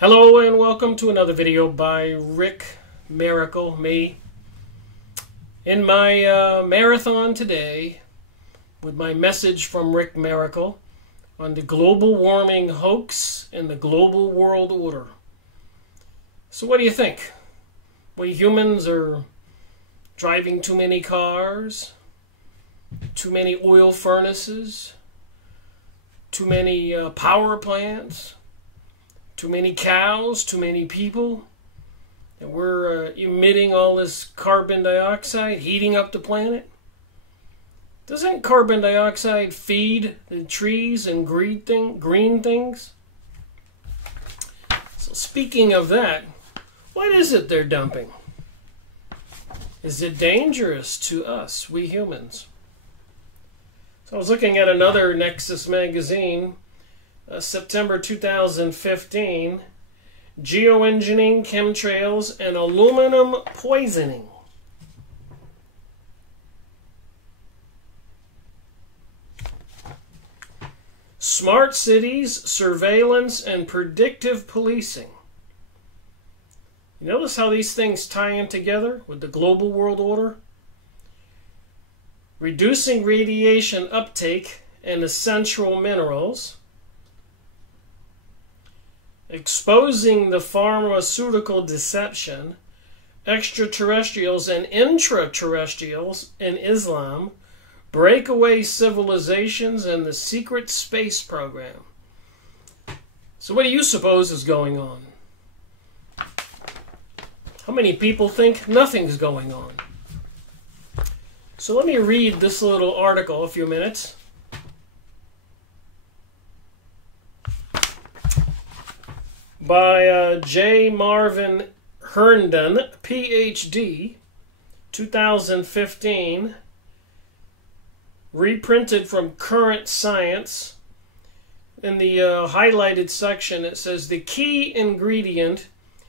Hello and welcome to another video by Rick Miracle, me. In my marathon today with my message from Rick Miracle on the global warming hoax and the global world order. So what do you think? We humans are driving too many cars, too many oil furnaces, too many power plants, too many cows, too many people, and we're emitting all this carbon dioxide, heating up the planet. Doesn't carbon dioxide feed the trees and green things? So speaking of that, what is it they're dumping? Is it dangerous to us, we humans? So I was looking at another Nexus magazine, September 2015, geoengineering, chemtrails, and aluminum poisoning. Smart cities, surveillance, and predictive policing. You notice how these things tie in together with the global world order? Reducing radiation uptake and essential minerals. Exposing the pharmaceutical deception, extraterrestrials and intraterrestrials in Islam, breakaway civilizations, and the secret space program. So what do you suppose is going on? How many people think nothing's going on? So let me read this little article a few minutes. By J. Marvin Herndon, Ph.D., 2015, reprinted from Current Science. In the highlighted section, it says, the key ingredient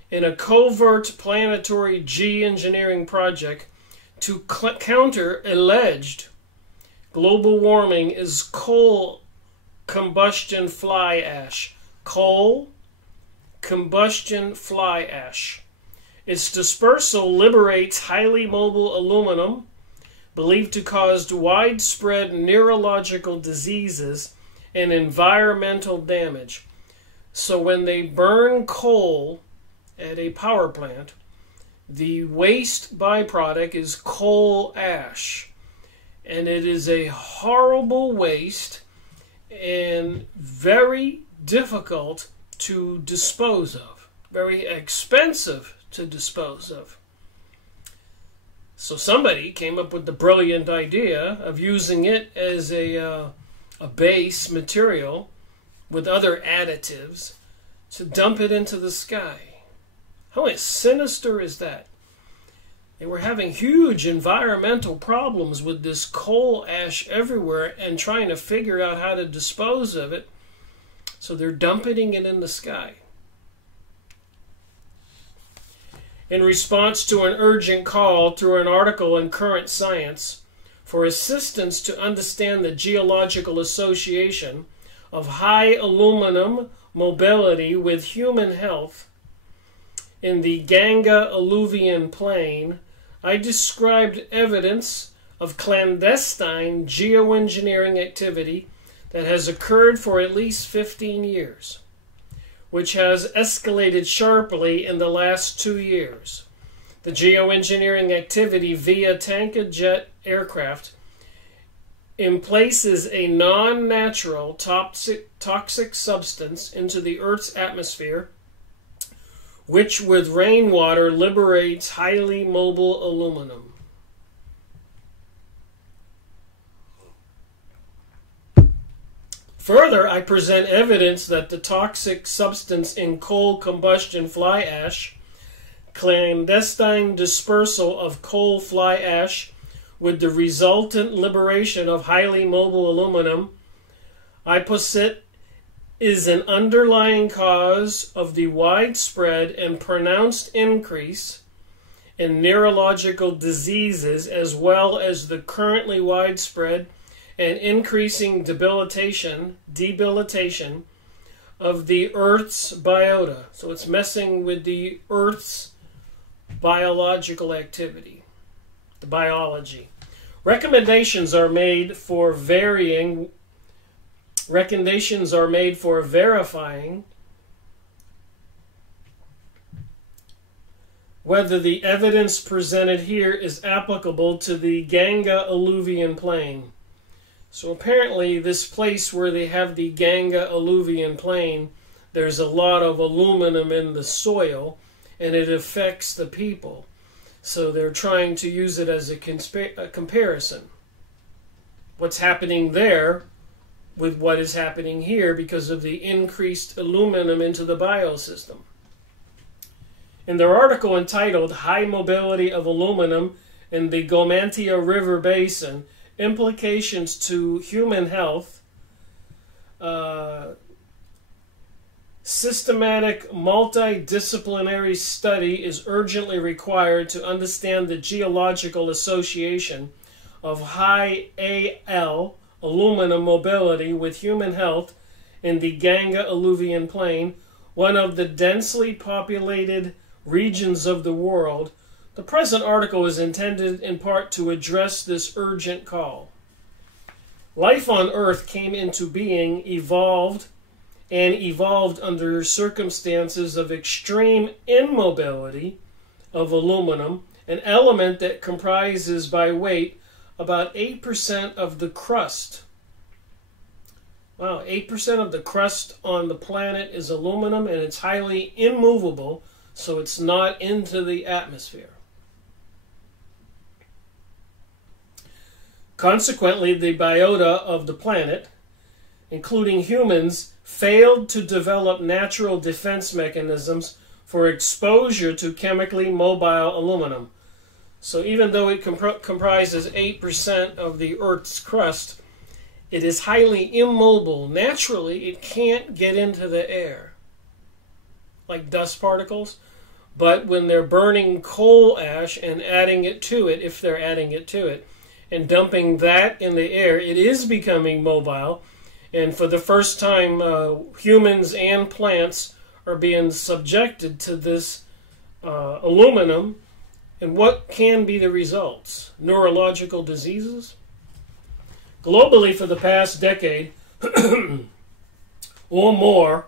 in a covert planetary geoengineering project to counter alleged global warming is coal combustion fly ash. Coal combustion fly ash. Its dispersal liberates highly mobile aluminum, believed to cause widespread neurological diseases and environmental damage. So when they burn coal at a power plant, the waste byproduct is coal ash. And it is a horrible waste and very difficult to dispose of, very expensive to dispose of. So somebody came up with the brilliant idea of using it as a base material with other additives to dump it into the sky. How sinister is that? They were having huge environmental problems with this coal ash everywhere and trying to figure out how to dispose of it. So they're dumping it in the sky. In response to an urgent call through an article in Current Science for assistance to understand the geological association of high aluminum mobility with human health in the Ganga alluvial plain, I described evidence of clandestine geoengineering activity that has occurred for at least 15 years, which has escalated sharply in the last 2 years. The geoengineering activity via tanker jet aircraft emplaces a non-natural toxic substance into the Earth's atmosphere, which with rainwater liberates highly mobile aluminum. Further, I present evidence that the toxic substance in coal combustion fly ash, clandestine dispersal of coal fly ash with the resultant liberation of highly mobile aluminum, I posit is an underlying cause of the widespread and pronounced increase in neurological diseases as well as the currently widespread and increasing debilitation of the Earth's biota. So it's messing with the Earth's biological activity, the biology. Recommendations are made for verifying whether the evidence presented here is applicable to the Ganga alluvian plain. So apparently this place where they have the Ganga alluvian plain, there's a lot of aluminum in the soil, and it affects the people. So they're trying to use it as a comparison. What's happening there with what is happening here because of the increased aluminum into the biosystem. In their article entitled High Mobility of Aluminum in the Gomantia River Basin, Implications to Human Health, systematic multidisciplinary study is urgently required to understand the geological association of high Al aluminum mobility with human health in the Ganga alluvian plain, one of the densely populated regions of the world. The present article is intended in part to address this urgent call. Life on Earth came into being, evolved under circumstances of extreme immobility of aluminum, an element that comprises by weight about 8% of the crust. Wow, 8% of the crust on the planet is aluminum, and it's highly immovable, so it's not into the atmosphere. Consequently, the biota of the planet, including humans, failed to develop natural defense mechanisms for exposure to chemically mobile aluminum. So even though it comprises 8% of the Earth's crust, it is highly immobile. Naturally, it can't get into the air, like dust particles. But when they're burning coal ash and adding it to it, if they're adding it to it, and dumping that in the air, it is becoming mobile. And for the first time, humans and plants are being subjected to this aluminum. And what can be the results? Neurological diseases? Globally, for the past decade or more,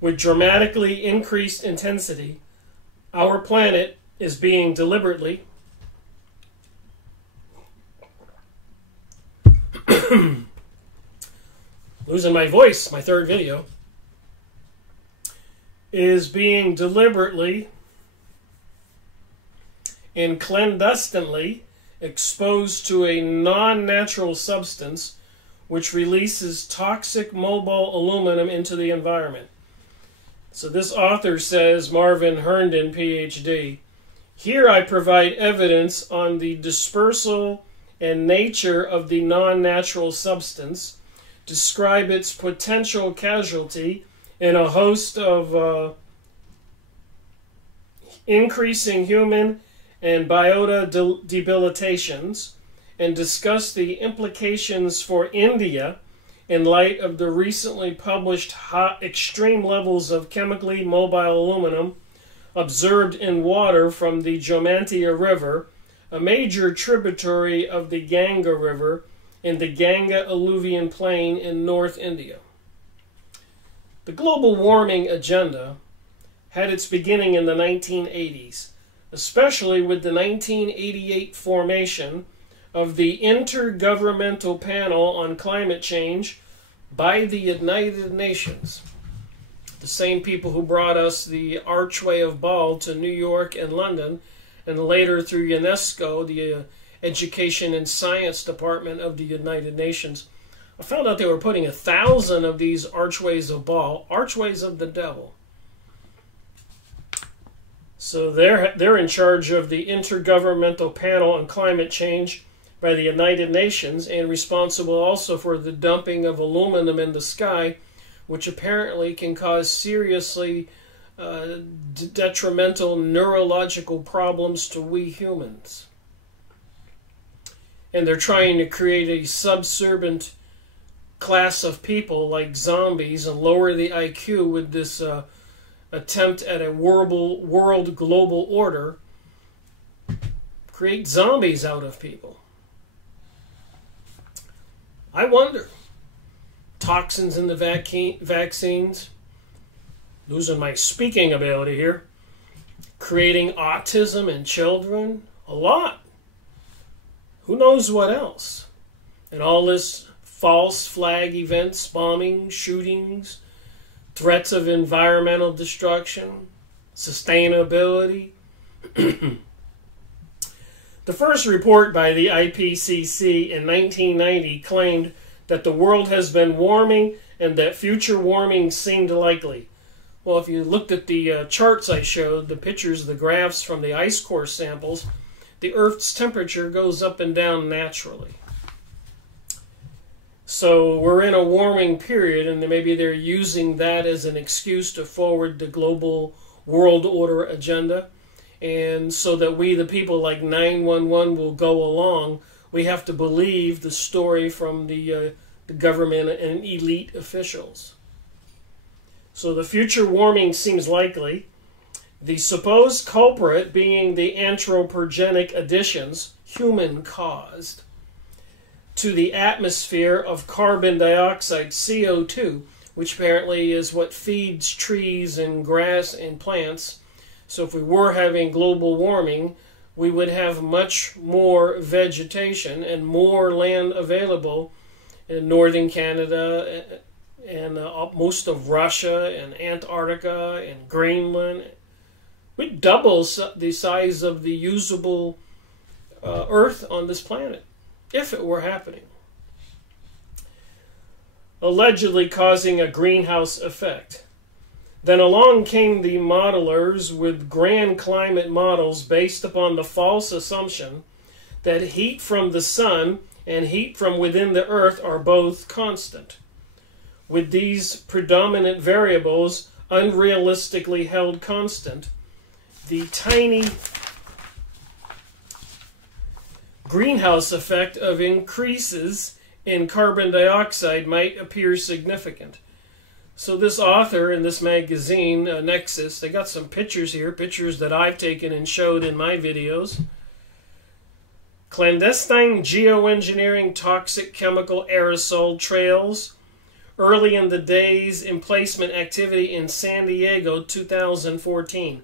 with dramatically increased intensity, our planet is being deliberately losing my voice, my third video, is being deliberately and clandestinely exposed to a non-natural substance which releases toxic mobile aluminum into the environment. So this author says, Marvin Herndon, PhD, here I provide evidence on the dispersal and nature of the non-natural substance, describe its potential casualty in a host of increasing human and biota debilitations, and discuss the implications for India in light of the recently published extreme levels of chemically mobile aluminum observed in water from the Gomantia River, a major tributary of the Ganga River in the Ganga alluvian plain in North India. The global warming agenda had its beginning in the 1980s, especially with the 1988 formation of the Intergovernmental Panel on Climate Change by the United Nations. The same people who brought us the Archway of Baal to New York and London, and later through UNESCO, the Education and Science Department of the United Nations. I found out they were putting 1,000 of these Archways of Baal, archways of the devil. So they're in charge of the Intergovernmental Panel on Climate Change by the United Nations, and responsible also for the dumping of aluminum in the sky, which apparently can cause seriously detrimental neurological problems to we humans. And they're trying to create a subservient class of people like zombies and lower the IQ with this attempt at a world global order, create zombies out of people. I wonder. Toxins in the vaccines, losing my speaking ability here, creating autism in children, a lot. Who knows what else? And all this false flag events, bombings, shootings, threats of environmental destruction, sustainability. The first report by the IPCC in 1990 claimed that the world has been warming and that future warming seemed likely. Well, if you looked at the charts I showed, the pictures, the graphs from the ice core samples, the Earth's temperature goes up and down naturally. So we're in a warming period, and maybe they're using that as an excuse to forward the global world order agenda. And so that we, the people like 911, will go along, we have to believe the story from the government and elite officials. So the future warming seems likely. The supposed culprit being the anthropogenic additions, human-caused, to the atmosphere of carbon dioxide, CO2, which apparently is what feeds trees and grass and plants. So if we were having global warming, we would have much more vegetation and more land available in northern Canada and most of Russia and Antarctica and Greenland. We'd double the size of the usable Earth on this planet if it were happening. Allegedly causing a greenhouse effect. Then along came the modelers with grand climate models based upon the false assumption that heat from the sun and heat from within the earth are both constant, with these predominant variables unrealistically held constant. The tiny greenhouse effect of increases in carbon dioxide might appear significant. So this author in this magazine, Nexus, they got some pictures here, pictures that I've taken and showed in my videos. Clandestine geoengineering toxic chemical aerosol trails. Early in the day's emplacement activity in San Diego, 2014.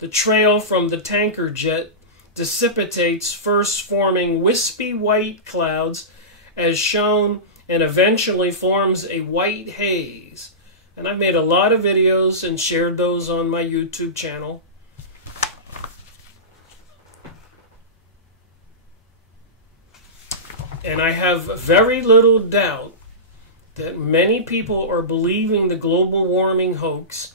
The trail from the tanker jet dissipates, first forming wispy white clouds as shown, and eventually forms a white haze. And I've made a lot of videos and shared those on my YouTube channel. And I have very little doubt that many people are believing the global warming hoax,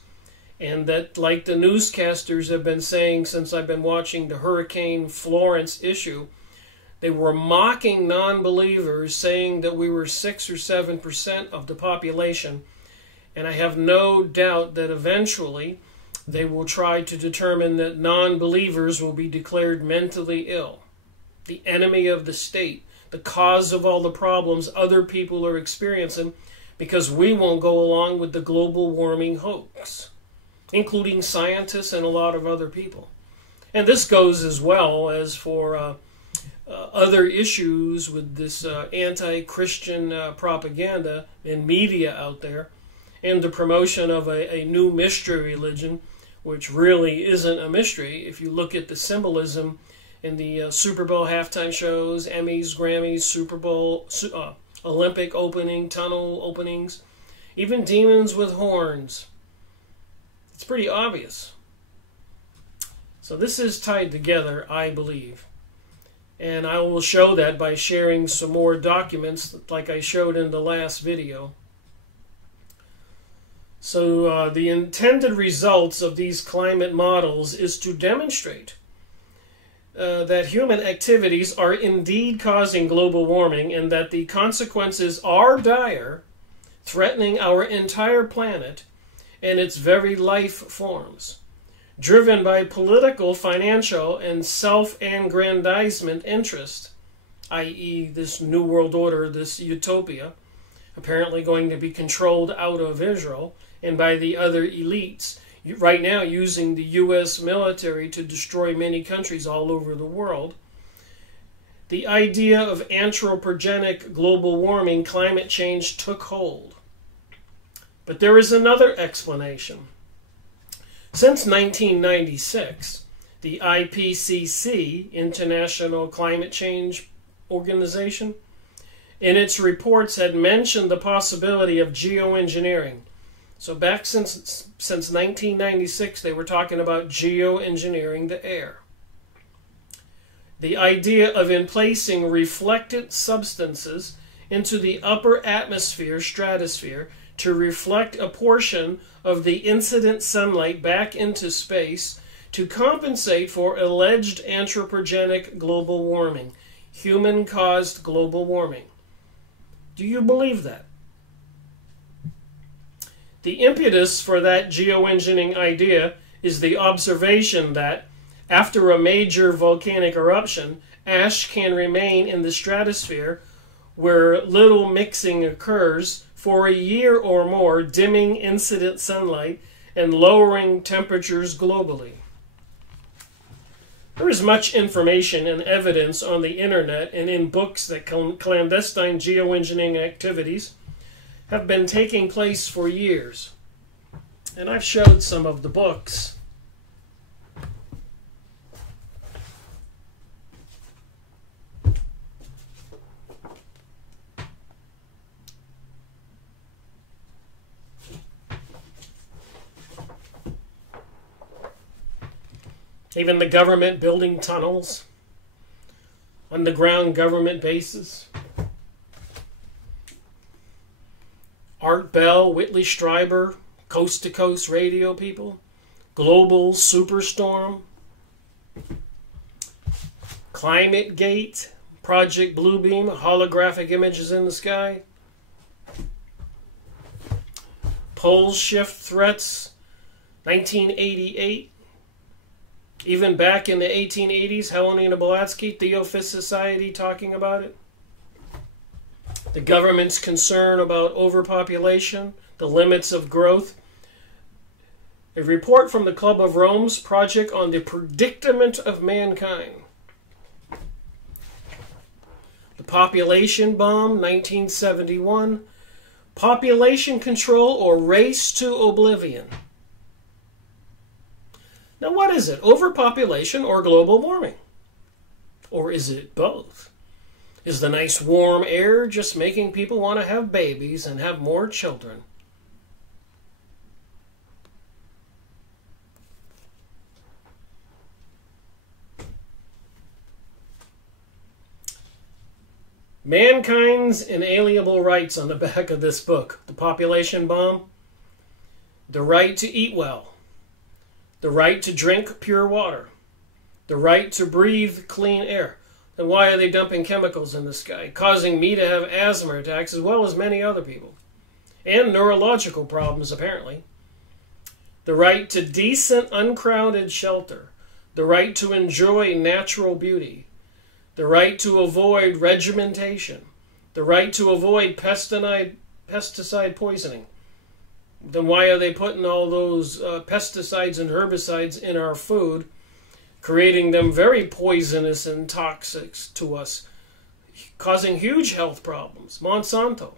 and that, like the newscasters have been saying since I've been watching the Hurricane Florence issue, they were mocking non-believers, saying that we were 6 or 7% of the population. And I have no doubt that eventually they will try to determine that non-believers will be declared mentally ill, the enemy of the state, the cause of all the problems other people are experiencing, because we won't go along with the global warming hoax, including scientists and a lot of other people. And this goes as well as for other issues with this anti-Christian propaganda and media out there, and the promotion of a new mystery religion, which really isn't a mystery. If you look at the symbolism in the Super Bowl halftime shows, Emmys, Grammys, Super Bowl, Olympic opening, tunnel openings, even demons with horns. It's pretty obvious. So this is tied together, I believe. And I will show that by sharing some more documents like I showed in the last video. So the intended results of these climate models is to demonstrate that human activities are indeed causing global warming, and that the consequences are dire, threatening our entire planet and its very life forms, driven by political, financial, and self-aggrandizement interest, i.e. this New World Order, this utopia. apparently going to be controlled out of Israel and by the other elites, right now using the U.S. military to destroy many countries all over the world. The idea of anthropogenic global warming, climate change, took hold. But there is another explanation. Since 1996, the IPCC, International Climate Change Organization, in its reports had mentioned the possibility of geoengineering. So back since 1996, they were talking about geoengineering the air. The idea of emplacing reflectant substances into the upper atmosphere, stratosphere, to reflect a portion of the incident sunlight back into space to compensate for alleged anthropogenic global warming, human-caused global warming. Do you believe that? The impetus for that geoengineering idea is the observation that after a major volcanic eruption, ash can remain in the stratosphere where little mixing occurs for a year or more, dimming incident sunlight and lowering temperatures globally. There is much information and evidence on the internet and in books that clandestine geoengineering activities have been taking place for years. And I've showed some of the books. Even the government building tunnels, underground government bases. Art Bell, Whitley Strieber, Coast to Coast radio people, Global Superstorm, Climate Gate, Project Bluebeam, holographic images in the sky, Pole Shift Threats, 1988. Even back in the 1880s, Helena Blavatsky, Theophist Society talking about it. The government's concern about overpopulation, the limits of growth. A report from the Club of Rome's project on the predicament of mankind. The population bomb, 1971. Population control or race to oblivion. Now what is it? Overpopulation or global warming? Or is it both? Is the nice warm air just making people want to have babies and have more children? Mankind's inalienable rights on the back of this book. The population bomb. The right to eat well. The right to drink pure water. The right to breathe clean air. Then why are they dumping chemicals in the sky, causing me to have asthma attacks as well as many other people? And neurological problems, apparently. The right to decent, uncrowded shelter. The right to enjoy natural beauty. The right to avoid regimentation. The right to avoid pesticide poisoning. Then why are they putting all those pesticides and herbicides in our food, creating them very poisonous and toxic to us, causing huge health problems? Monsanto.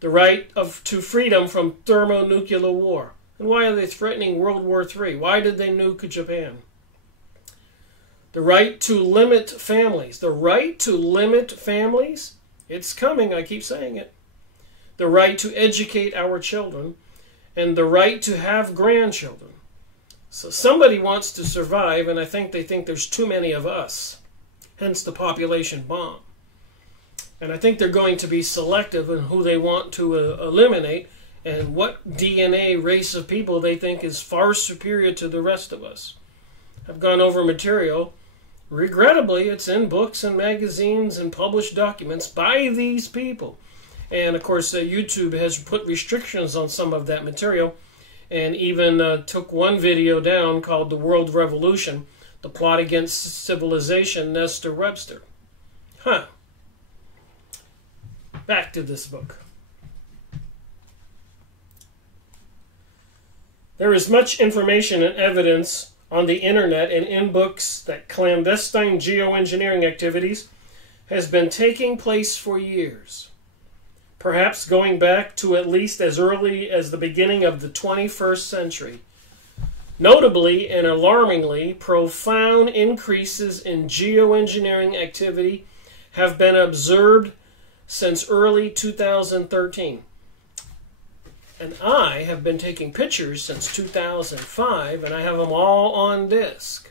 The right to freedom from thermonuclear war. And why are they threatening World War III? Why did they nuke Japan? The right to limit families. The right to limit families? It's coming, I keep saying it. The right to educate our children, and the right to have grandchildren. So somebody wants to survive, and I think they think there's too many of us, hence the population bomb. And I think they're going to be selective in who they want to eliminate and what DNA race of people they think is far superior to the rest of us. I've gone over material. Regrettably, it's in books and magazines and published documents by these people. And, of course, YouTube has put restrictions on some of that material and even took one video down called The World Revolution, The Plot Against Civilization, Nestor Webster. Back to this book. There is much information and evidence on the internet and in books that clandestine geoengineering activities has been taking place for years, perhaps going back to at least as early as the beginning of the 21st century. Notably and alarmingly, profound increases in geoengineering activity have been observed since early 2013. And I have been taking pictures since 2005, and I have them all on disk.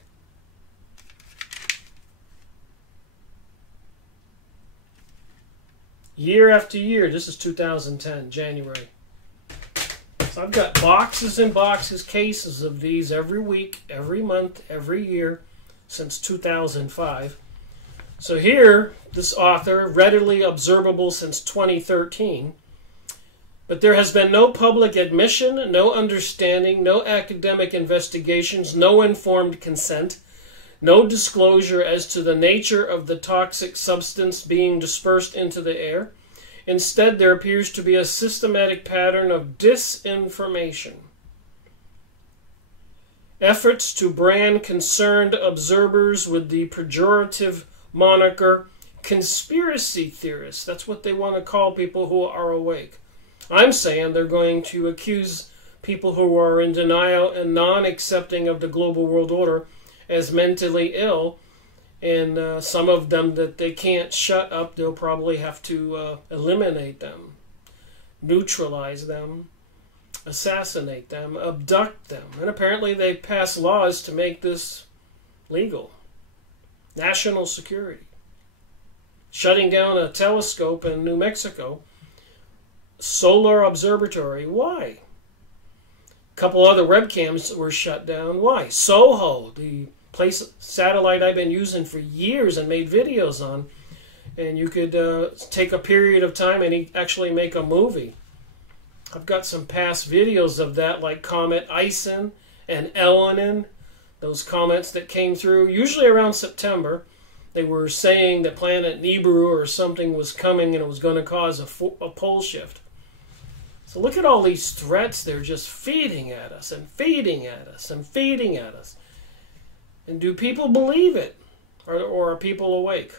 Year after year, this is 2010, January. So I've got boxes and boxes, cases of these every week, every month, every year since 2005. So here, this author, readily observable since 2013, but there has been no public admission, no understanding, no academic investigations, no informed consent, no disclosure as to the nature of the toxic substance being dispersed into the air. Instead, there appears to be a systematic pattern of disinformation. Efforts to brand concerned observers with the pejorative moniker conspiracy theorists. That's what they want to call people who are awake. I'm saying they're going to accuse people who are in denial and non-accepting of the global world order as mentally ill, and some of them that they can't shut up, they'll probably have to eliminate them, neutralize them, assassinate them, abduct them. And apparently they pass laws to make this legal. National security. Shutting down a telescope in New Mexico, solar observatory. Why? A couple other webcams were shut down. Why? Soho, the satellite I've been using for years and made videos on, and you could take a period of time and actually make a movie. I've got some past videos of that, like Comet Ison and Elenin, those comets that came through, usually around September. They were saying that planet Nibiru or something was coming and it was going to cause a pole shift. So look at all these threats they're just feeding at us and feeding at us and feeding at us. And do people believe it? Or are people awake?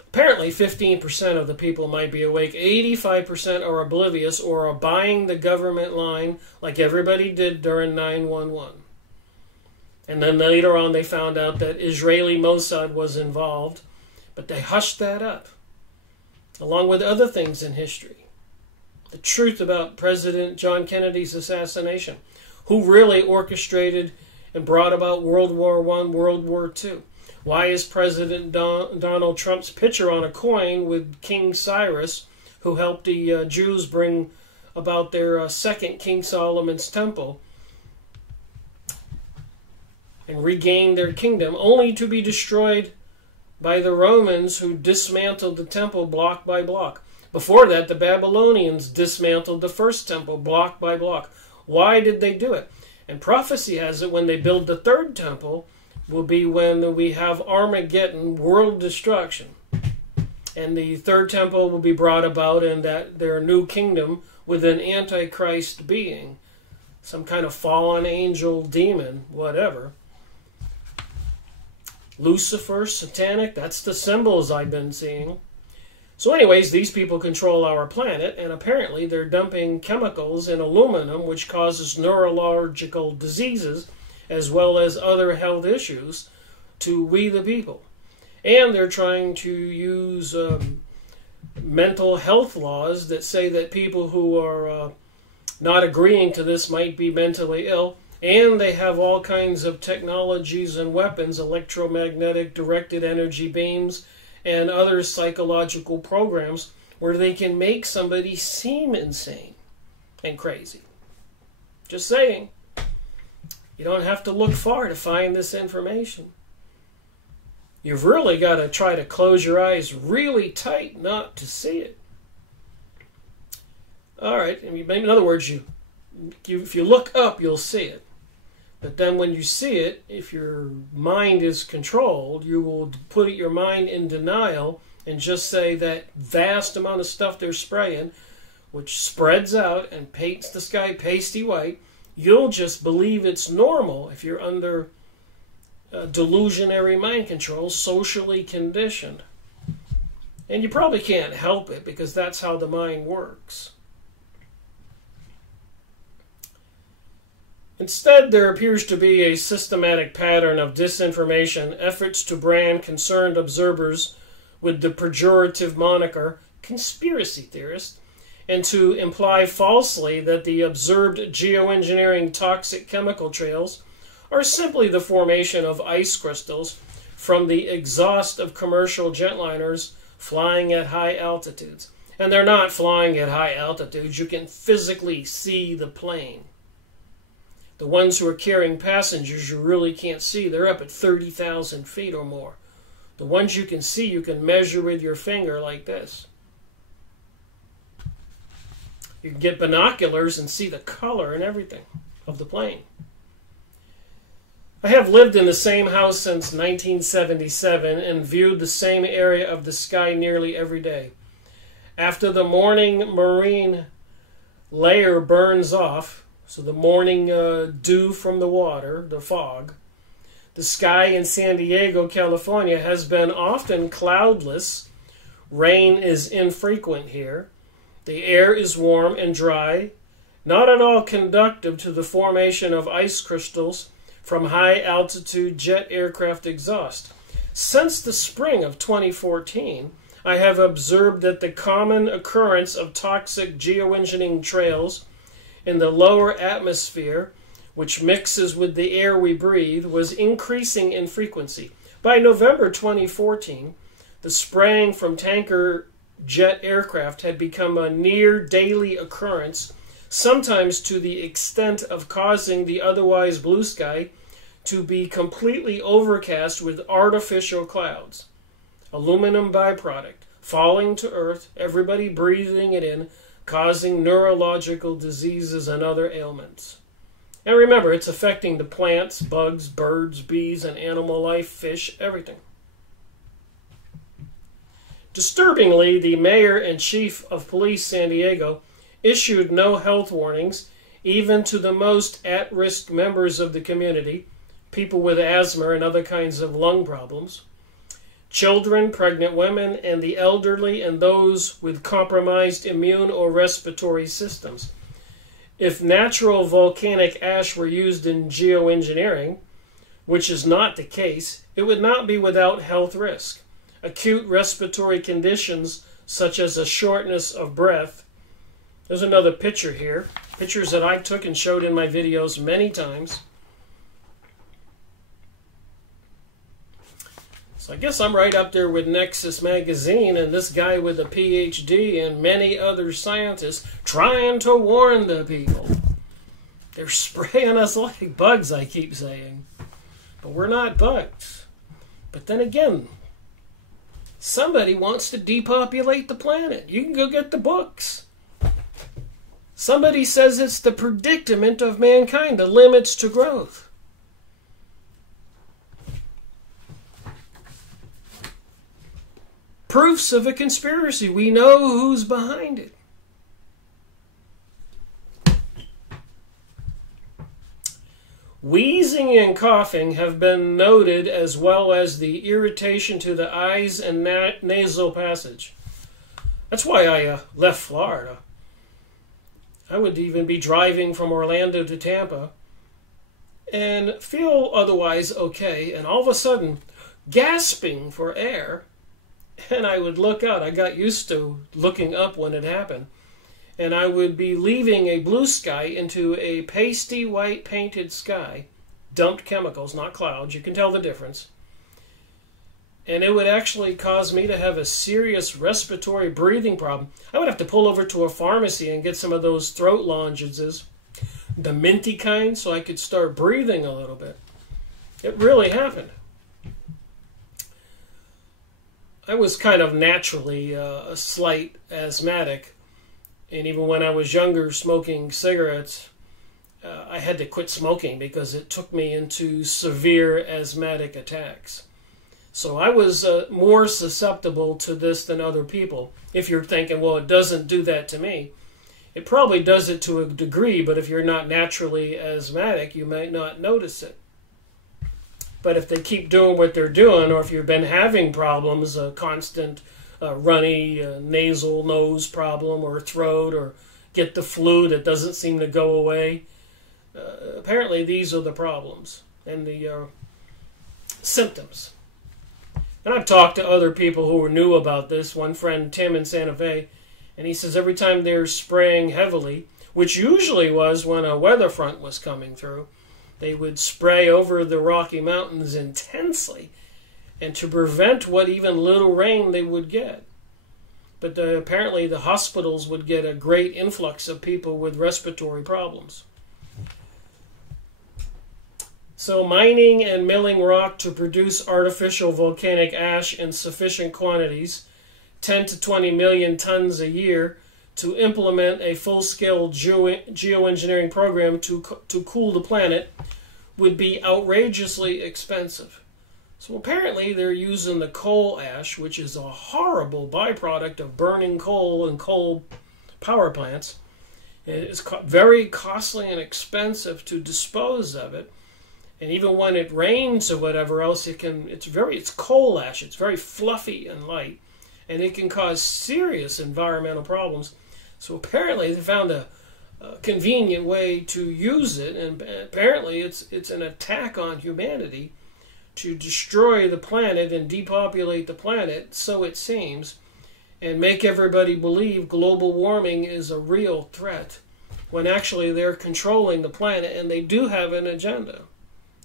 Apparently 15% of the people might be awake. 85% are oblivious or are buying the government line like everybody did during 9/11. And then later on they found out that Israeli Mossad was involved, but they hushed that up, along with other things in history. The truth about President John Kennedy's assassination, who really orchestrated and brought about World War I, World War II. Why is President Donald Trump's picture on a coin with King Cyrus, who helped the Jews bring about their second King Solomon's temple and regain their kingdom, only to be destroyed by the Romans, who dismantled the temple block by block? Before that, the Babylonians dismantled the first temple block by block. Why did they do it? And prophecy has it when they build the third temple will be when we have Armageddon, world destruction. And the third temple will be brought about in that their new kingdom with an antichrist being, some kind of fallen angel, demon, whatever. Lucifer, satanic, that's the symbols I've been seeing. So anyways, these people control our planet, and apparently they're dumping chemicals in aluminum, which causes neurological diseases, as well as other health issues, to we the people. And they're trying to use mental health laws that say that people who are not agreeing to this might be mentally ill. And they have all kinds of technologies and weapons, electromagnetic directed energy beams, and other psychological programs where they can make somebody seem insane and crazy. Just saying. You don't have to look far to find this information. You've really got to try to close your eyes really tight not to see it. All right. In other words, if you look up, you'll see it. But then when you see it, if your mind is controlled, you will put your mind in denial and just say that vast amount of stuff they're spraying which spreads out and paints the sky pasty white, you'll just believe it's normal if you're under delusionary mind control, socially conditioned. And you probably can't help it because that's how the mind works. Instead, there appears to be a systematic pattern of disinformation, efforts to brand concerned observers with the pejorative moniker conspiracy theorist, and to imply falsely that the observed geoengineering toxic chemical trails are simply the formation of ice crystals from the exhaust of commercial jetliners flying at high altitudes. And they're not flying at high altitudes. You can physically see the plane. The ones who are carrying passengers you really can't see. They're up at 30,000 feet or more. The ones you can see, you can measure with your finger like this. You can get binoculars and see the color and everything of the plane. I have lived in the same house since 1977 and viewed the same area of the sky nearly every day. After the morning marine layer burns off, so the morning dew from the water, the fog, the sky in San Diego, California has been often cloudless. Rain is infrequent here. The air is warm and dry, not at all conducive to the formation of ice crystals from high-altitude jet aircraft exhaust. Since the spring of 2014, I have observed that the common occurrence of toxic geoengineering trails in the lower atmosphere, which mixes with the air we breathe, was increasing in frequency. By November 2014, the spraying from tanker jet aircraft had become a near daily occurrence, sometimes to the extent of causing the otherwise blue sky to be completely overcast with artificial clouds. Aluminum byproduct, falling to earth, everybody breathing it in, causing neurological diseases and other ailments. And remember, it's affecting the plants, bugs, birds, bees, and animal life, fish, everything. Disturbingly, the mayor and chief of police San Diego issued no health warnings, even to the most at-risk members of the community, people with asthma and other kinds of lung problems, children, pregnant women, and the elderly, and those with compromised immune or respiratory systems. If natural volcanic ash were used in geoengineering, which is not the case, it would not be without health risk. Acute respiratory conditions such as a shortness of breath. There's another picture here. Pictures that I took and showed in my videos many times. So I guess I'm right up there with Nexus Magazine and this guy with a PhD and many other scientists trying to warn the people. They're spraying us like bugs, I keep saying. But we're not bugs. But then again, somebody wants to depopulate the planet. You can go get the books. Somebody says it's the predicament of mankind, the limits to growth. Proofs of a conspiracy. We know who's behind it. Wheezing and coughing have been noted, as well as the irritation to the eyes and nasal passage. That's why I left Florida. I would even be driving from Orlando to Tampa and feel otherwise okay, and all of a sudden gasping for air, and I would look out. I got used to looking up when it happened. And I would be leaving a blue sky into a pasty white painted sky, dumped chemicals, not clouds. You can tell the difference. And it would actually cause me to have a serious respiratory breathing problem. I would have to pull over to a pharmacy and get some of those throat lozenges, the minty kind, so I could start breathing a little bit. It really happened. I was kind of naturally a slight asthmatic. And even when I was younger, smoking cigarettes, I had to quit smoking because it took me into severe asthmatic attacks. So I was more susceptible to this than other people. If you're thinking, well, it doesn't do that to me. It probably does it to a degree, but if you're not naturally asthmatic, you might not notice it. But if they keep doing what they're doing, or if you've been having problems, a constant runny nasal nose problem or throat, or get the flu that doesn't seem to go away, apparently these are the problems and the symptoms. And I've talked to other people who knew about this. One friend, Tim in Santa Fe, and he says every time they're spraying heavily, which usually was when a weather front was coming through, they would spray over the Rocky Mountains intensely, and to prevent what even little rain they would get. But apparently the hospitals would get a great influx of people with respiratory problems. So mining and milling rock to produce artificial volcanic ash in sufficient quantities, 10 to 20 million tons a year, to implement a full-scale geoengineering program to cool the planet would be outrageously expensive. So apparently they're using the coal ash, which is a horrible byproduct of burning coal and coal power plants. It's very costly and expensive to dispose of it. And even when it rains or whatever else, it's coal ash. It's very fluffy and light, and it can cause serious environmental problems. So apparently they found a convenient way to use it, and apparently it's an attack on humanity to destroy the planet and depopulate the planet, so it seems, and make everybody believe global warming is a real threat, when actually they're controlling the planet, and they do have an agenda.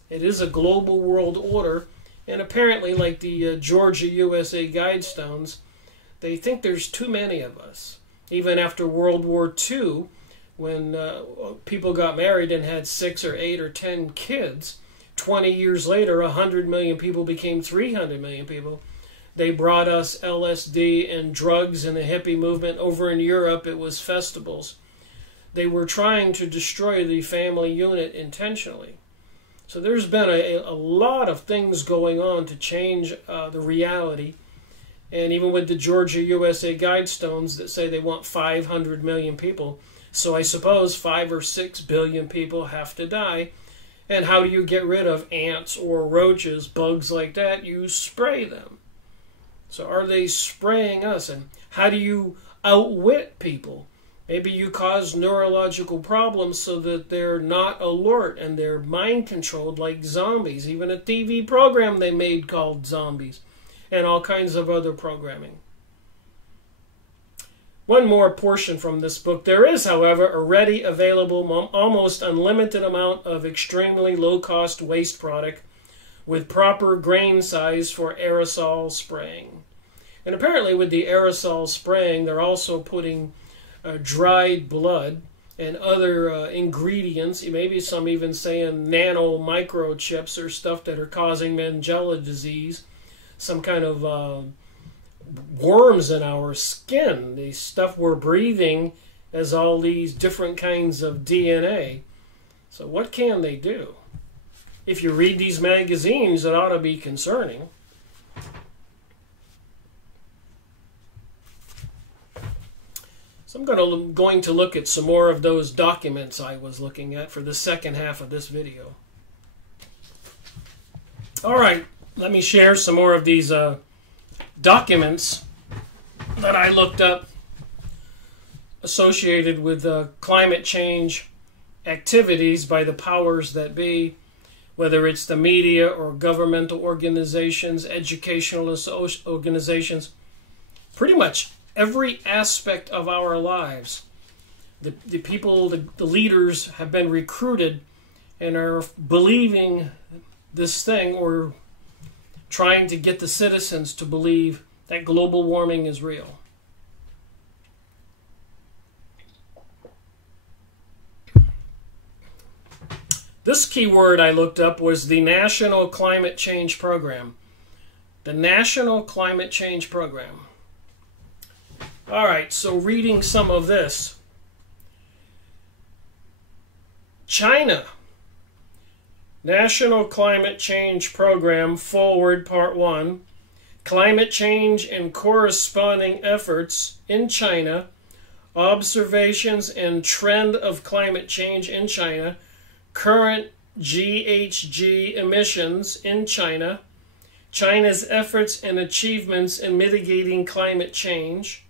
It is a global world order, and apparently, like the Georgia USA Guidestones, they think there's too many of us. Even after World War II, when people got married and had 6 or 8 or 10 kids, 20 years later, 100 million people became 300 million people. They brought us LSD and drugs and the hippie movement. Over in Europe, it was festivals. They were trying to destroy the family unit intentionally. So there's been a lot of things going on to change the reality. And even with the Georgia USA Guidestones that say they want 500 million people, so I suppose 5 or 6 billion people have to die. And how do you get rid of ants or roaches, bugs like that? You spray them. So are they spraying us? And how do you outwit people? Maybe you cause neurological problems so that they're not alert and they're mind controlled like zombies. Even a TV program they made called Zombies, and all kinds of other programming. One more portion from this book. There is, however, a ready available, almost unlimited amount of extremely low-cost waste product with proper grain size for aerosol spraying. And apparently with the aerosol spraying, they're also putting dried blood and other ingredients, maybe some even saying nano microchips or stuff that are causing Mandela disease, some kind of worms in our skin, the stuff we're breathing as all these different kinds of DNA. So what can they do? If you read these magazines, it ought to be concerning. So I'm going to look at some more of those documents I was looking at for the second half of this video. All right, let me share some more of these documents that I looked up associated with climate change activities by the powers that be, whether it's the media or governmental organizations, educational organizations, pretty much every aspect of our lives. The people, the leaders have been recruited and are believing this thing, or trying to get the citizens to believe that global warming is real. This keyword I looked up was the National Climate Change Program. The National Climate Change Program. All right, so reading some of this. China. National Climate Change Program Forward Part 1. Climate change and corresponding efforts in China observations and trend of climate change in China, current GHG emissions in China, China's efforts and achievements in mitigating climate change,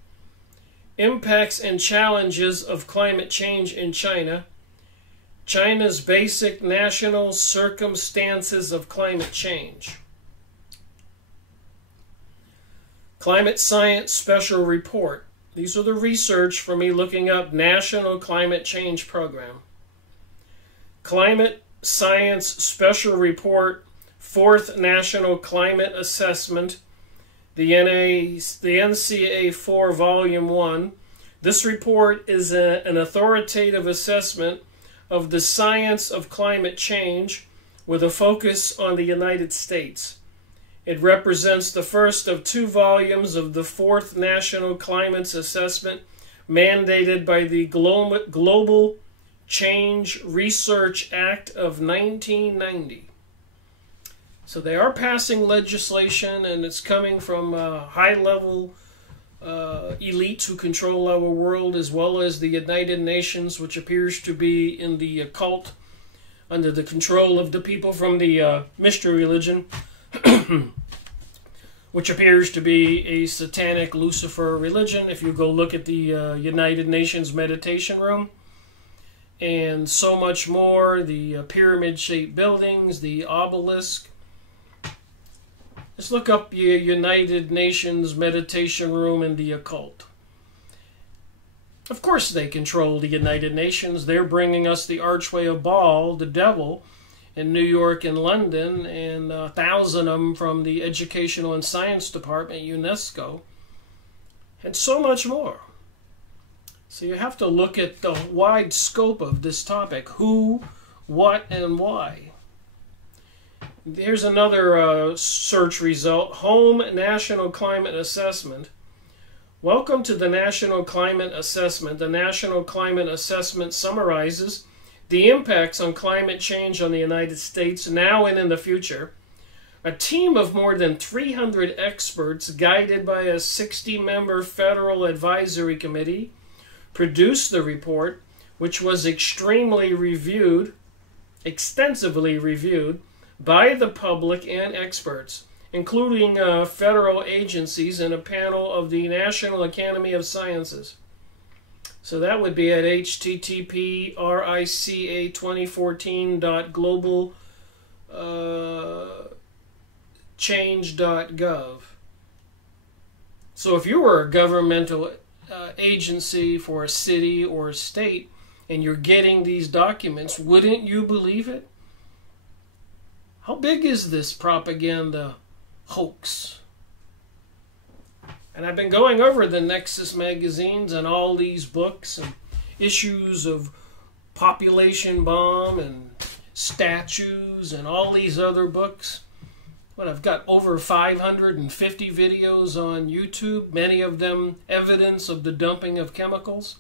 impacts and challenges of climate change in China, China's basic national circumstances of climate change. Climate Science Special Report. These are the research for me looking up National Climate Change Program. Climate Science Special Report, 4th National Climate Assessment, the NCA 4 Volume 1. This report is an authoritative assessment of the science of climate change with a focus on the United States. It represents the first of 2 volumes of the 4th National Climate Assessment mandated by the Global Change Research Act of 1990. So they are passing legislation, and it's coming from high-level elites who control our world, as well as the United Nations, which appears to be in the occult, under the control of the people from the mystery religion, which appears to be a satanic Lucifer religion. If you go look at the United Nations Meditation Room, and so much more, the pyramid-shaped buildings, the obelisk. Just look up your United Nations Meditation Room and the occult. Of course they control the United Nations. They're bringing us the Archway of Baal, the devil, in New York and London, and 1,000 of them from the Educational and Science Department, UNESCO, and so much more. So you have to look at the wide scope of this topic: who, what, and why. Here's another search result: Home National Climate Assessment. Welcome to the National Climate Assessment. The National Climate Assessment summarizes the impacts on climate change on the United States now and in the future. A team of more than 300 experts, guided by a 60-member federal advisory committee, produced the report, which was extensively reviewed by the public and experts, including federal agencies and a panel of the National Academy of Sciences. So that would be at http://rica2014.globalchange.gov. So if you were a governmental agency for a city or a state and you're getting these documents, wouldn't you believe it? How big is this propaganda hoax? And I've been going over the Nexus magazines and all these books and issues of Population Bomb and Statues and all these other books. But I've got over 550 videos on YouTube, many of them evidence of the dumping of chemicals.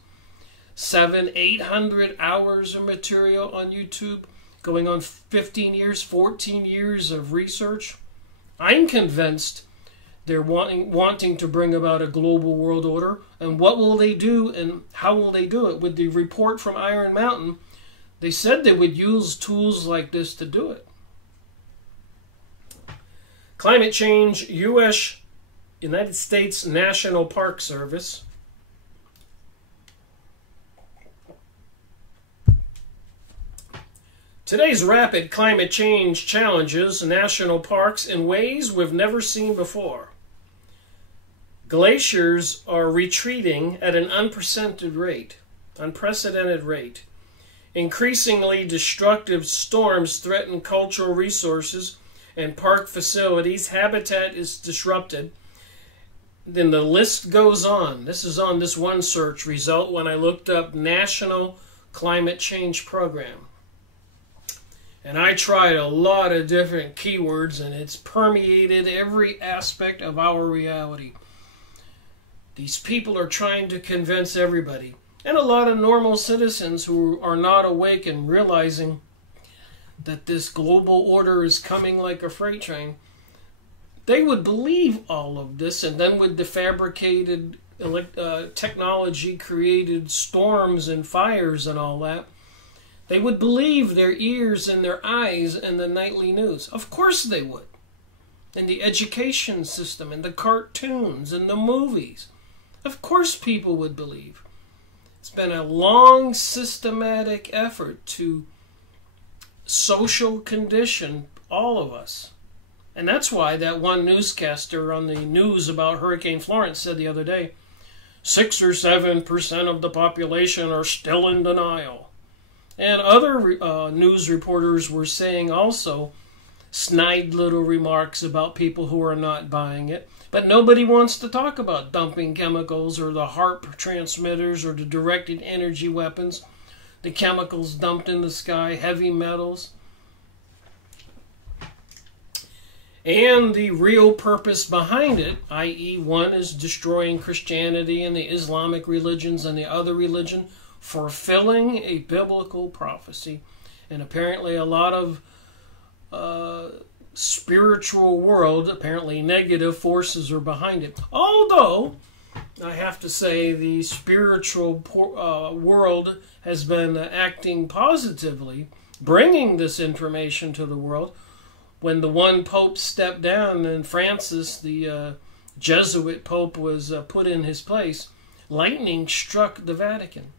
700-800 hours of material on YouTube, going on 15 years, 14 years of research. I'm convinced they're wanting to bring about a global world order. And what will they do and how will they do it? With the report from Iron Mountain, they said they would use tools like this to do it. Climate change, United States National Park Service. Today's rapid climate change challenges national parks in ways we've never seen before. Glaciers are retreating at an unprecedented rate. Increasingly destructive storms threaten cultural resources and park facilities. Habitat is disrupted. Then the list goes on. This is on this one search result when I looked up National Climate Change Program. And I tried a lot of different keywords, and it's permeated every aspect of our reality. These people are trying to convince everybody, and a lot of normal citizens who are not awake and realizing that this global order is coming like a freight train. They would believe all of this, and then with the fabricated technology created storms and fires and all that, they would believe their ears and their eyes and the nightly news. Of course they would. And the education system and the cartoons and the movies. Of course people would believe. It's been a long systematic effort to social condition all of us. And that's why that one newscaster on the news about Hurricane Florence said the other day, 6 or 7% of the population are still in denial. And other news reporters were saying also snide little remarks about people who are not buying it. But nobody wants to talk about dumping chemicals or the HARP transmitters or the directed energy weapons, the chemicals dumped in the sky, heavy metals. And the real purpose behind it, i.e. one is destroying Christianity and the Islamic religions and the other religion, fulfilling a biblical prophecy. And apparently a lot of spiritual world, apparently negative forces are behind it. Although, I have to say, the spiritual world has been acting positively, bringing this information to the world. When the one pope stepped down and Francis, the Jesuit pope, was put in his place, lightning struck the Vatican.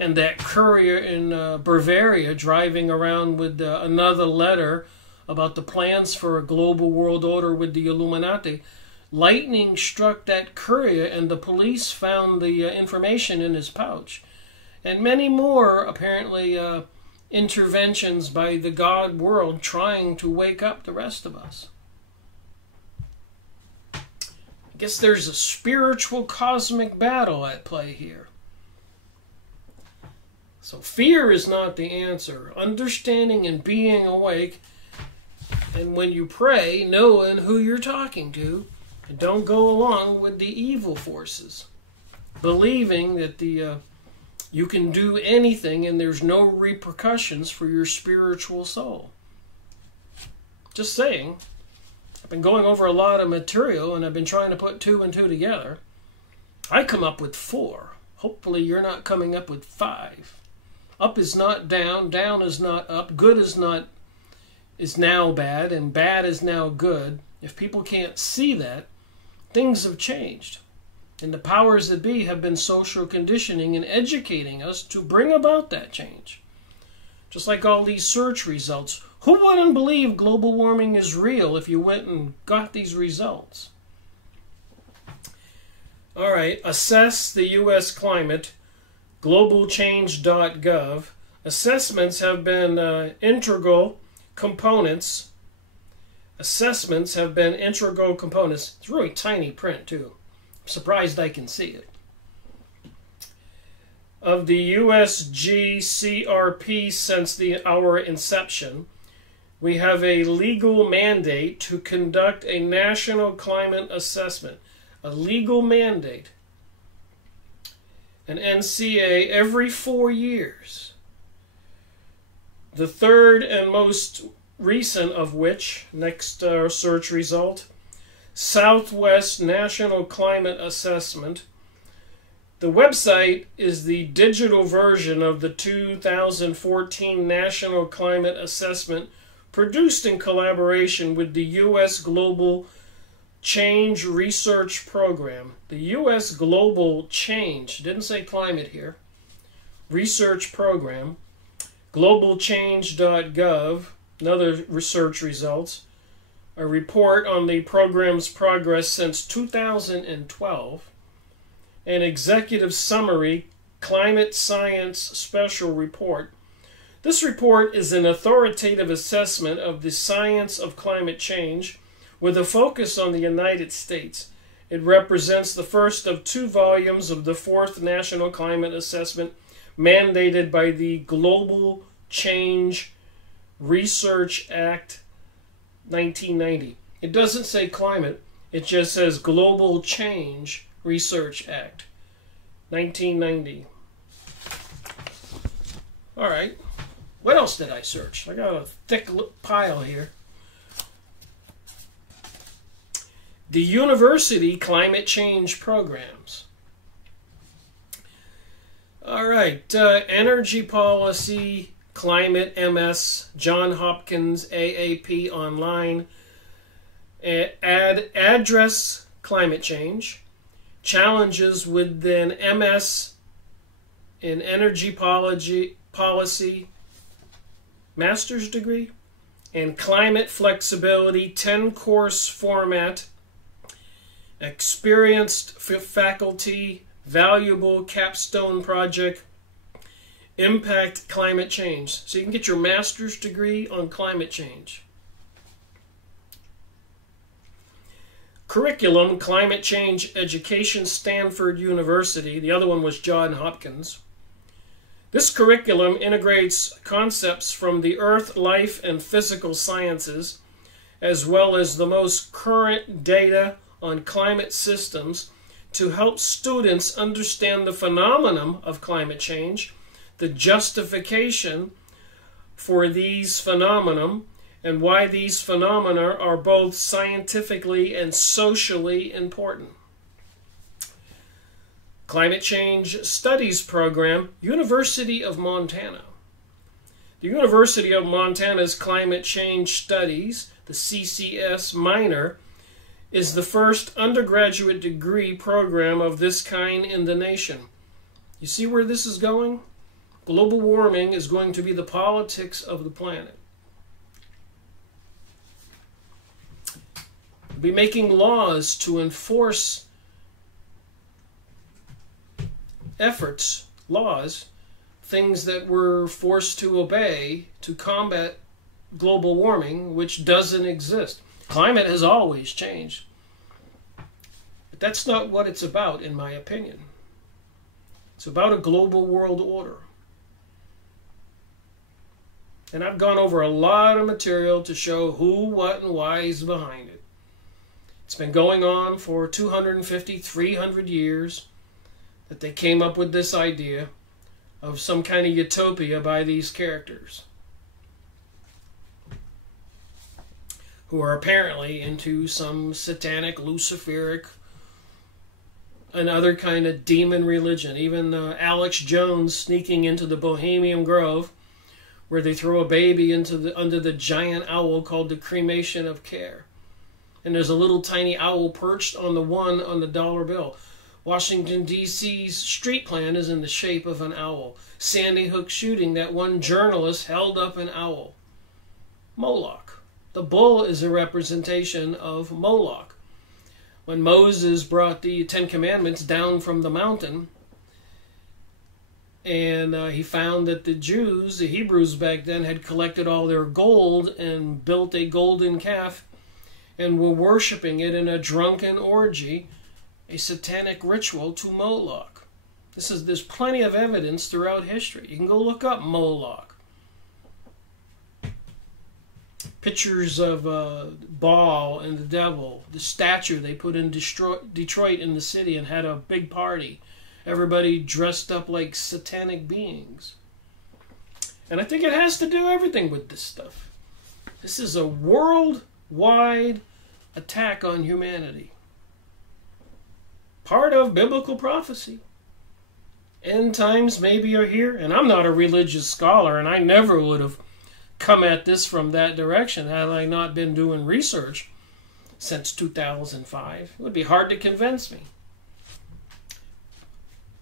And that courier in Bavaria driving around with another letter about the plans for a global world order with the Illuminati, lightning struck that courier and the police found the information in his pouch. And many more, apparently, interventions by the God world trying to wake up the rest of us. I guess there's a spiritual cosmic battle at play here. So fear is not the answer. Understanding and being awake, and when you pray, knowing who you're talking to, and don't go along with the evil forces. Believing that you can do anything and there's no repercussions for your spiritual soul. Just saying. I've been going over a lot of material and I've been trying to put 2 and 2 together. I come up with 4. Hopefully you're not coming up with 5. Up is not down, down is not up, good is now bad, and bad is now good. If people can't see that, things have changed. And the powers that be have been social conditioning and educating us to bring about that change. Just like all these search results. Who wouldn't believe global warming is real if you went and got these results? All right, assess the U.S. climate, globalchange.gov. Assessments have been integral components. Assessments have been integral components. It's really tiny print, too. I'm surprised I can see it. Of the USGCRP since our inception, we have a legal mandate to conduct a national climate assessment. A legal mandate. An NCA every 4 years. The third and most recent of which, next search result, Southwest National Climate Assessment. The website is the digital version of the 2014 National Climate Assessment produced in collaboration with the U.S. Global Change Research Program. The U.S. Global Change, didn't say climate here, Research Program, globalchange.gov, another research results, a report on the program's progress since 2012, an executive summary, climate science special report. This report is an authoritative assessment of the science of climate change with a focus on the United States. It represents the first of 2 volumes of the 4th National Climate Assessment mandated by the Global Change Research Act 1990. It doesn't say climate, it just says Global Change Research Act 1990. All right, what else did I search? I got a thick pile here. The university climate change programs. All right, energy policy, climate MS, John Hopkins AAP online, address climate change, challenges within MS in energy policy, master's degree, and climate flexibility, 10-course format, experienced faculty, valuable capstone project, impact climate change. So you can get your master's degree on climate change. Curriculum, climate change education, Stanford University. The other one was John Hopkins. This curriculum integrates concepts from the earth, life, and physical sciences, as well as the most current data on climate systems to help students understand the phenomenon of climate change, the justification for these phenomena, and why these phenomena are both scientifically and socially important. Climate Change Studies Program, University of Montana. The University of Montana's Climate Change Studies, the CCS minor, is the first undergraduate degree program of this kind in the nation. You see where this is going? Global warming is going to be the politics of the planet. We'll be making laws to enforce things that we're forced to obey to combat global warming, which doesn't exist. Climate has always changed. But that's not what it's about, in my opinion. It's about a global world order. And I've gone over a lot of material to show who, what, and why is behind it. It's been going on for 250, 300 years that they came up with this idea of some kind of utopia by these characters, who are apparently into some satanic, luciferic, and other kind of demon religion. Even Alex Jones sneaking into the Bohemian Grove, where they throw a baby under the giant owl called the cremation of care. And there's a little tiny owl perched on the one on the dollar bill. Washington, D.C.'s street plan is in the shape of an owl. Sandy Hook shooting, that one journalist held up an owl. Moloch. The bull is a representation of Moloch. When Moses brought the Ten Commandments down from the mountain, and he found that the Jews, the Hebrews back then, had collected all their gold and built a golden calf and were worshiping it in a drunken orgy, a satanic ritual to Moloch. There's plenty of evidence throughout history. You can go look up Moloch. Pictures of Baal and the devil, the statue they put in Detroit in the city and had a big party. Everybody dressed up like satanic beings. And I think it has to do everything with this stuff. This is a worldwide attack on humanity. Part of biblical prophecy. End times maybe are here. And I'm not a religious scholar, and I never would have come at this from that direction had I not been doing research since 2005. It would be hard to convince me.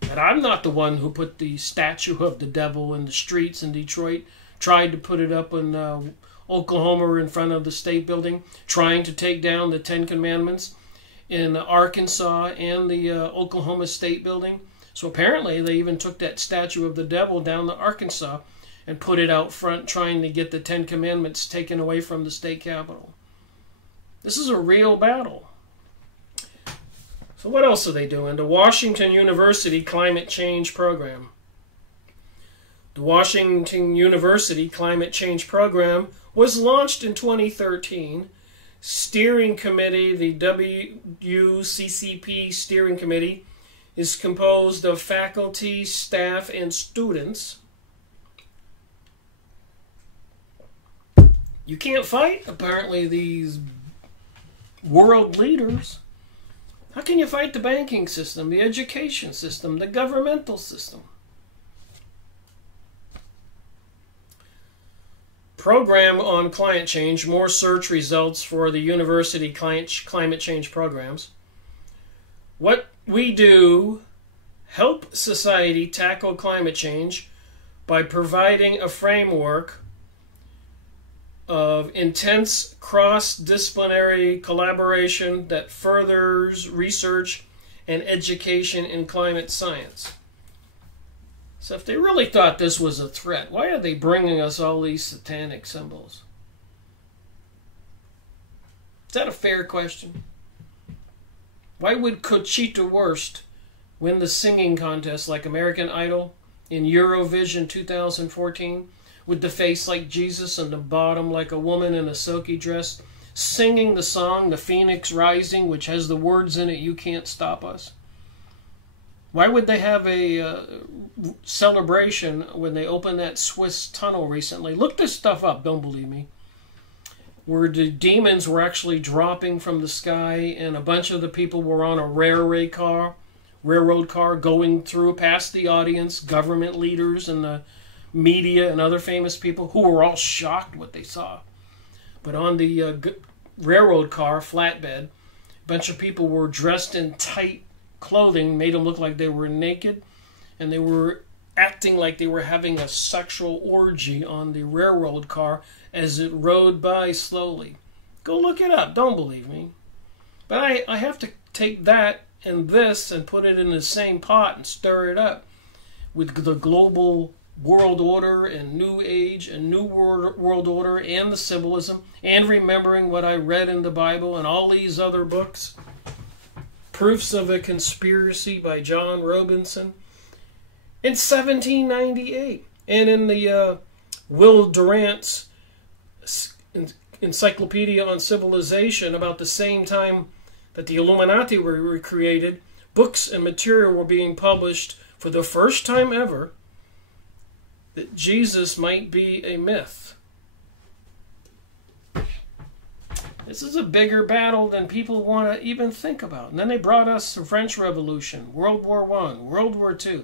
But I'm not the one who put the statue of the devil in the streets in Detroit, tried to put it up in Oklahoma in front of the state building, trying to take down the Ten Commandments in Arkansas and the Oklahoma State building. So apparently they even took that statue of the devil down to Arkansas and put it out front, trying to get the Ten Commandments taken away from the state capitol. This is a real battle. So what else are they doing? The Washington University Climate Change Program. The Washington University Climate Change Program was launched in 2013. Steering Committee, the WCCP Steering Committee, is composed of faculty, staff, and students. You can't fight, apparently, these world leaders. How can you fight the banking system, the education system, the governmental system? program on climate change, more search results for the university climate change programs. What we do help society tackle climate change by providing a framework of intense cross-disciplinary collaboration that furthers research and education in climate science. So if they really thought this was a threat, why are they bringing us all these satanic symbols? Is that a fair question? Why would Conchita Wurst win the singing contest like American Idol in Eurovision 2014 with the face like Jesus and the bottom like a woman in a silky dress, singing the song The Phoenix Rising, which has the words in it, "You Can't Stop Us"? Why would they have a celebration when they opened that Swiss tunnel recently? Look this stuff up, don't believe me. Where the demons were actually dropping from the sky and a bunch of the people were on a railroad car going through past the audience, government leaders and the media and other famous people who were all shocked what they saw. But on the railroad car, flatbed, a bunch of people were dressed in tight clothing, made them look like they were naked, and they were acting like they were having a sexual orgy on the railroad car as it rode by slowly. Go look it up, don't believe me. But I have to take that and this and put it in the same pot and stir it up with the global world order and new age and new world order and the symbolism and remembering what I read in the Bible and all these other books. Proofs of a Conspiracy by John Robinson in 1798. And in the Will Durant's Encyclopedia on Civilization, about the same time that the Illuminati were created, books and material were being published for the first time ever that Jesus might be a myth. This is a bigger battle than people want to even think about. And then they brought us the French Revolution, World War I, World War II,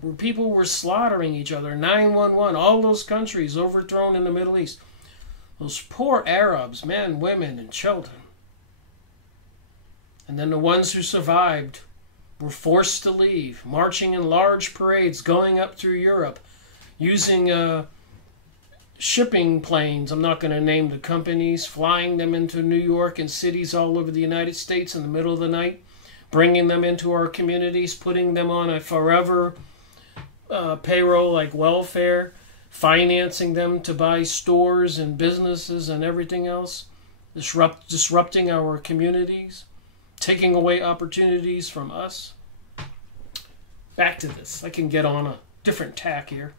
where people were slaughtering each other, 9/11, all those countries overthrown in the Middle East. Those poor Arabs, men, women, and children. And then the ones who survived were forced to leave, marching in large parades, going up through Europe, using shipping planes, I'm not going to name the companies, flying them into New York and cities all over the United States in the middle of the night, bringing them into our communities, putting them on a forever payroll like welfare, financing them to buy stores and businesses and everything else, disrupting our communities, taking away opportunities from us. Back to this. I can get on a different tack here.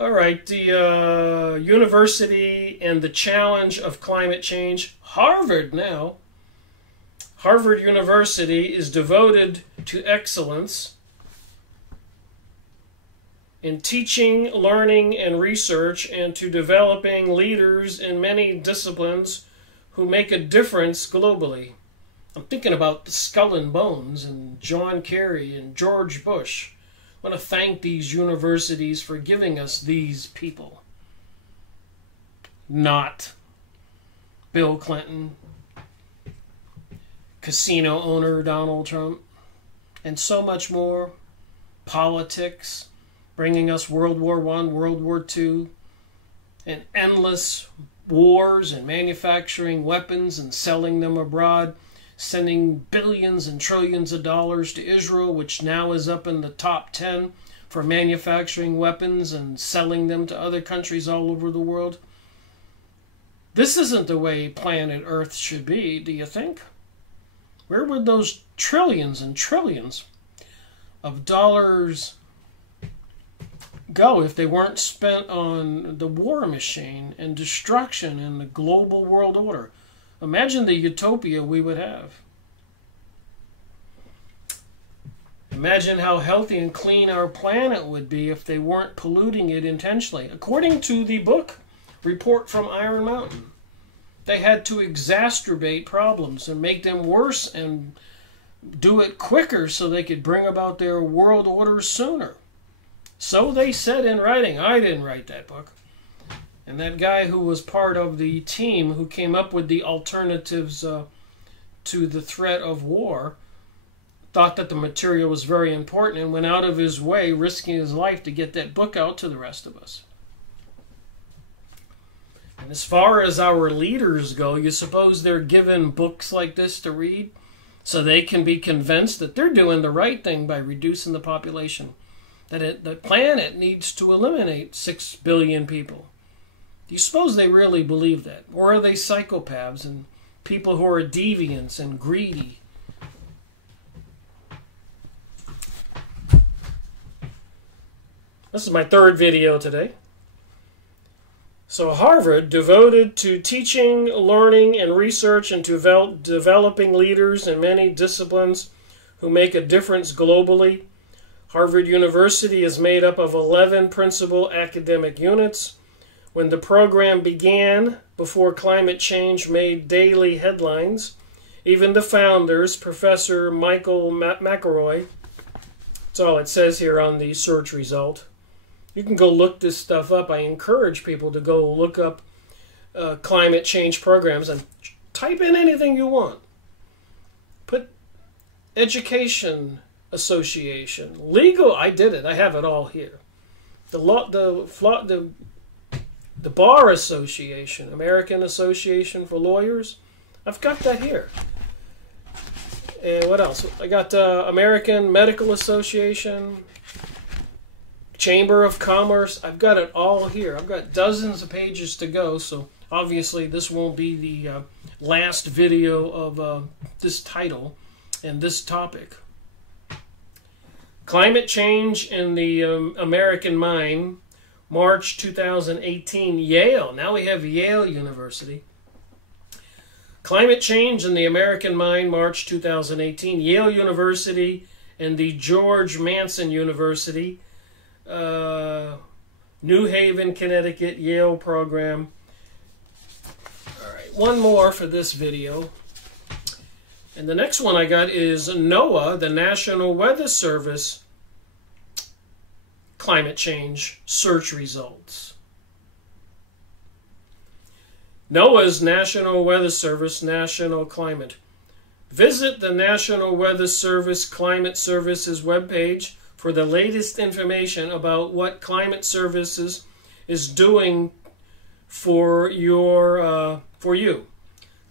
All right, the university and the challenge of climate change. Harvard now. Harvard University is devoted to excellence in teaching, learning, and research, and to developing leaders in many disciplines who make a difference globally. I'm thinking about the Skull and Bones and John Kerry and George Bush. I want to thank these universities for giving us these people. Not Bill Clinton, casino owner Donald Trump, and so much more. Politics, bringing us World War I, World War II, and endless wars and manufacturing weapons and selling them abroad, sending billions and trillions of dollars to Israel, which now is up in the top 10 for manufacturing weapons and selling them to other countries all over the world. This isn't the way planet Earth should be, do you think? Where would those trillions and trillions of dollars go if they weren't spent on the war machine and destruction and the global world order? Imagine the utopia we would have. Imagine how healthy and clean our planet would be if they weren't polluting it intentionally. According to the book Report from Iron Mountain, they had to exacerbate problems and make them worse and do it quicker so they could bring about their world order sooner. So they said in writing. I didn't write that book. And that guy who was part of the team who came up with the alternatives to the threat of war thought that the material was very important and went out of his way, risking his life to get that book out to the rest of us. And as far as our leaders go, you suppose they're given books like this to read so they can be convinced that they're doing the right thing by reducing the population, that the planet needs to eliminate 6 billion people. Do you suppose they really believe that? Or are they psychopaths and people who are deviants and greedy? This is my third video today. So Harvard, devoted to teaching, learning, and research and to developing leaders in many disciplines who make a difference globally. Harvard University is made up of 11 principal academic units. When the program began, before climate change made daily headlines, even the founders, Professor Michael McElroy, that's all it says here on the search result. You can go look this stuff up. I encourage people to go look up climate change programs and type in anything you want. Put education association, legal. I did it. I have it all here. The bar association, American Association for Lawyers. I've got that here. And what else? I got American Medical Association, Chamber of Commerce. I've got it all here. I've got dozens of pages to go, so obviously this won't be the last video of this title and this topic. Climate Change in the American Mind, March 2018, Yale. Now we have Yale University. Climate Change in the American Mind, March 2018, Yale University and the George Mason University, New Haven, Connecticut, Yale program. All right, one more for this video. And the next one I got is NOAA, the National Weather Service, climate change search results. NOAA's National Weather Service, National Climate. Visit the National Weather Service Climate Services webpage for the latest information about what Climate Services is doing for you.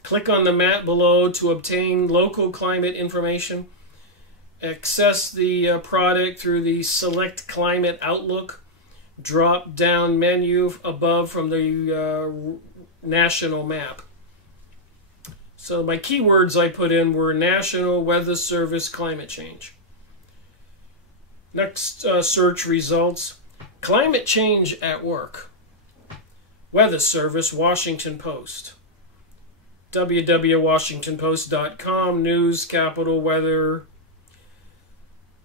Click on the map below to obtain local climate information. Access the product through the Select Climate Outlook drop-down menu above from the national map. So my keywords I put in were National Weather Service Climate Change. Next search results, Climate Change at Work. Weather Service, Washington Post. www.washingtonpost.com, news, capital, weather.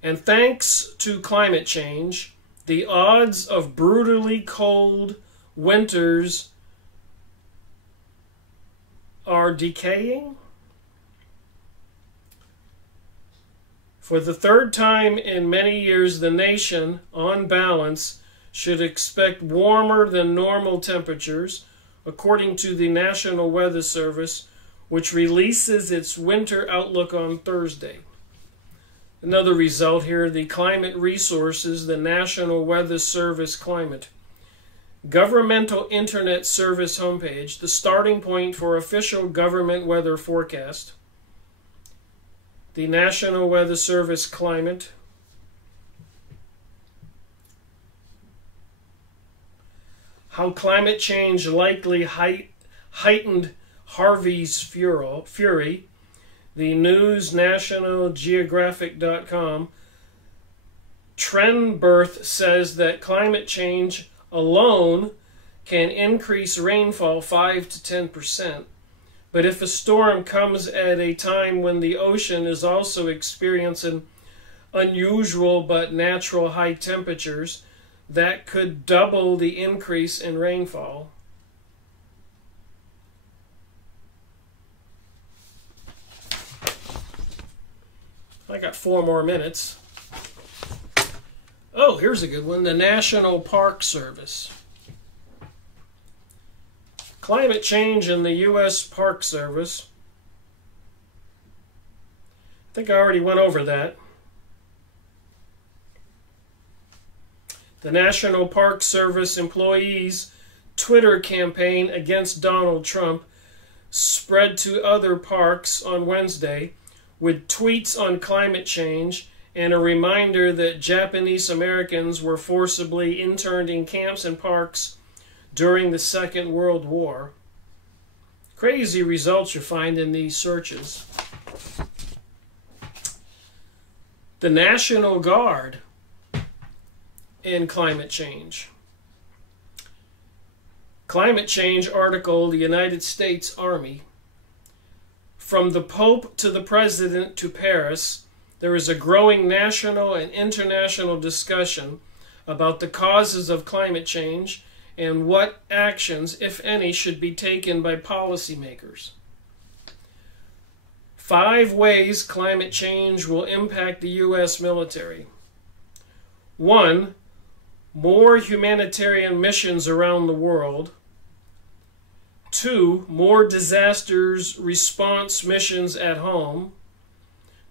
And thanks to climate change, the odds of brutally cold winters are decaying. For the third time in many years, the nation, on balance, should expect warmer than normal temperatures, according to the National Weather Service, which releases its winter outlook on Thursday. Another result here, the Climate Resources, the National Weather Service Climate. Governmental Internet Service homepage, the starting point for official government weather forecast. The National Weather Service Climate. How climate change likely heightened Harvey's fury. The News, National Geographic.com. Trendbirth says that climate change alone can increase rainfall 5 to 10%. But if a storm comes at a time when the ocean is also experiencing unusual but natural high temperatures, that could double the increase in rainfall. I got 4 more minutes. Oh, here's a good one. The National Park Service. Climate change in the U.S. Park Service. I think I already went over that. The National Park Service employees' Twitter campaign against Donald Trump spread to other parks on Wednesday with tweets on climate change and a reminder that Japanese Americans were forcibly interned in camps and parks during the Second World War. Crazy results you find in these searches. The National Guard in climate change. Climate change article, the United States Army. From the Pope to the President to Paris, there is a growing national and international discussion about the causes of climate change and what actions, if any, should be taken by policymakers. 5 ways climate change will impact the U.S. military. 1. More humanitarian missions around the world. 2. More disasters response missions at home.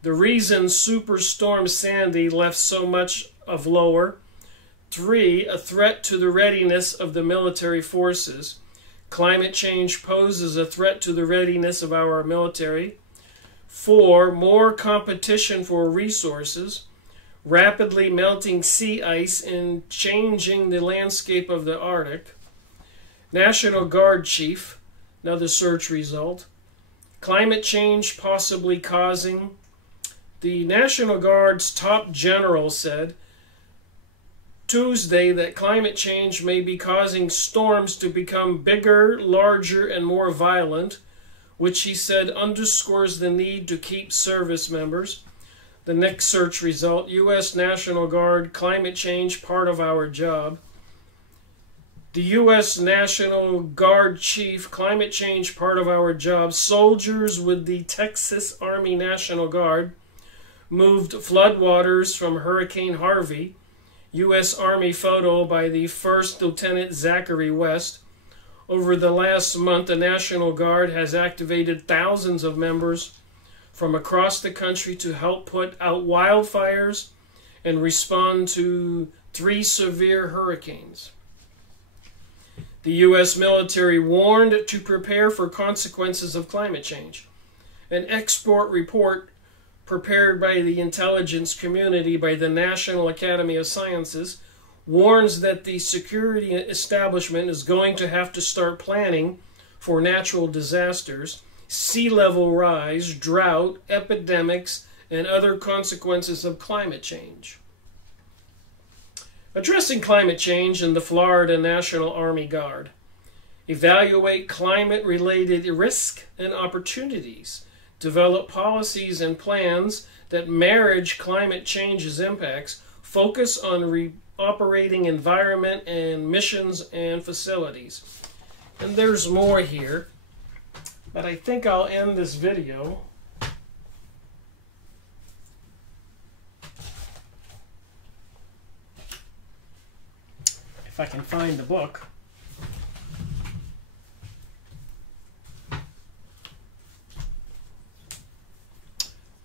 The reason Superstorm Sandy left so much of lower. 3. A threat to the readiness of the military forces. Climate change poses a threat to the readiness of our military. 4. More competition for resources. Rapidly melting sea ice and changing the landscape of the Arctic. National Guard Chief, another search result. Climate change possibly causing. The National Guard's top general said Tuesday that climate change may be causing storms to become bigger, larger, and more violent, which he said underscores the need to keep service members. The next search result, U.S. National Guard, climate change, part of our job. The U.S. National Guard Chief, climate change, part of our job. Soldiers with the Texas Army National Guard moved floodwaters from Hurricane Harvey. U.S. Army photo by the 1st Lieutenant Zachary West. Over the last month, the National Guard has activated thousands of members from across the country to help put out wildfires and respond to 3 severe hurricanes. The U.S. military warned to prepare for consequences of climate change. An export report prepared by the intelligence community by the National Academy of Sciences warns that the security establishment is going to have to start planning for natural disasters, sea level rise, drought, epidemics, and other consequences of climate change. Addressing climate change in the Florida National Army Guard. Evaluate climate-related risks and opportunities. Develop policies and plans that marriage climate change's impacts. Focus on operating environment and missions and facilities. And there's more here, but I think I'll end this video if I can find the book.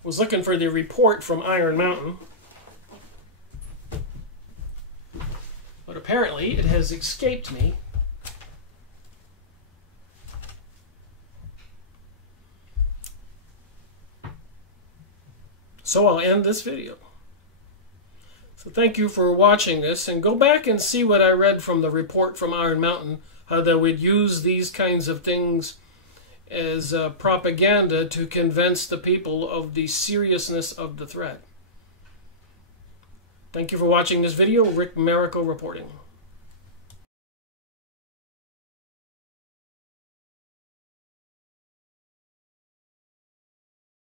Was looking for the report from Iron Mountain, but apparently it has escaped me. So I'll end this video. So thank you for watching this, and go back and see what I read from the report from Iron Mountain, how they would use these kinds of things as propaganda to convince the people of the seriousness of the threat. Thank you for watching this video. Rick Miracle reporting.